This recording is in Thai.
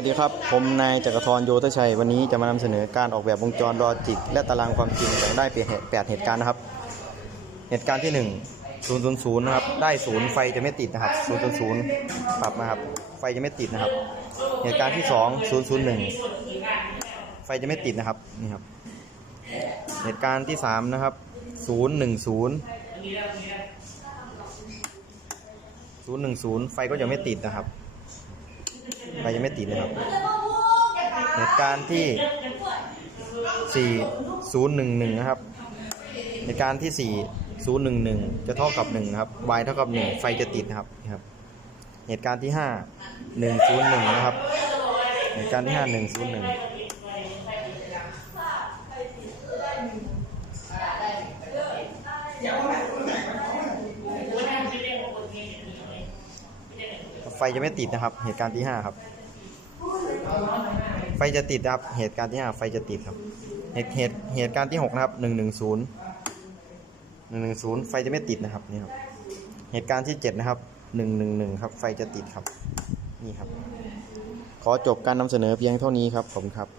วัสดีครับ ผมนายจักรทรโยธชัย วันนี้จะมานำเสนอการออกแบบวงจรลอจิก และตารางความจริงอย่างได้เปียแปดเหตุการณ์นะครับ เหตุการณ์ที่1 0 0 0นะครับ ได้ศูนย์ไฟจะไม่ติดนะครับ0 0 0ปรับนะครับ ไฟจะไม่ติดนะครับ เหตุการณ์ที่ 2 0 0 1 ไฟจะไม่ติดนะครับ นี่ครับ เหตุการณ์ที่3นะครับ 0 1 0 010 ไฟก็ยังไม่ติดนะครับ ไฟยังไม่ติดนะครับเหตุการณ์ที่ 4011 นะครับเหตุการณ์ที่ 4011 จะเท่ากับ 1 นะครับ y เท่ากับ 1 ไฟจะติดนะครับนะครับ เหตุการณ์ที่ 5 101 นะครับ เหตุการณ์ที่ 5 101ไฟจะไม่ติดนะครับ เหตุการณ์ที่ห้าครับ ไฟจะติดนะครับ เหตุการณ์ที่ห้าไฟจะติดครับ เหตุเหตุเหตุการณ์ที่หกนะครับหนึ่งหนึ่งศูนย์หนึ่งหนึ่งศูนย์ไฟจะไม่ติดนะครับนี่ครับ เหตุการณ์ที่เจ็ดนะครับหนึ่งหนึ่งหนึ่งครับ ไฟจะติดครับ นี่ครับ ขอจบการนำเสนอเพียงเท่านี้ครับ ขอบคุณครับ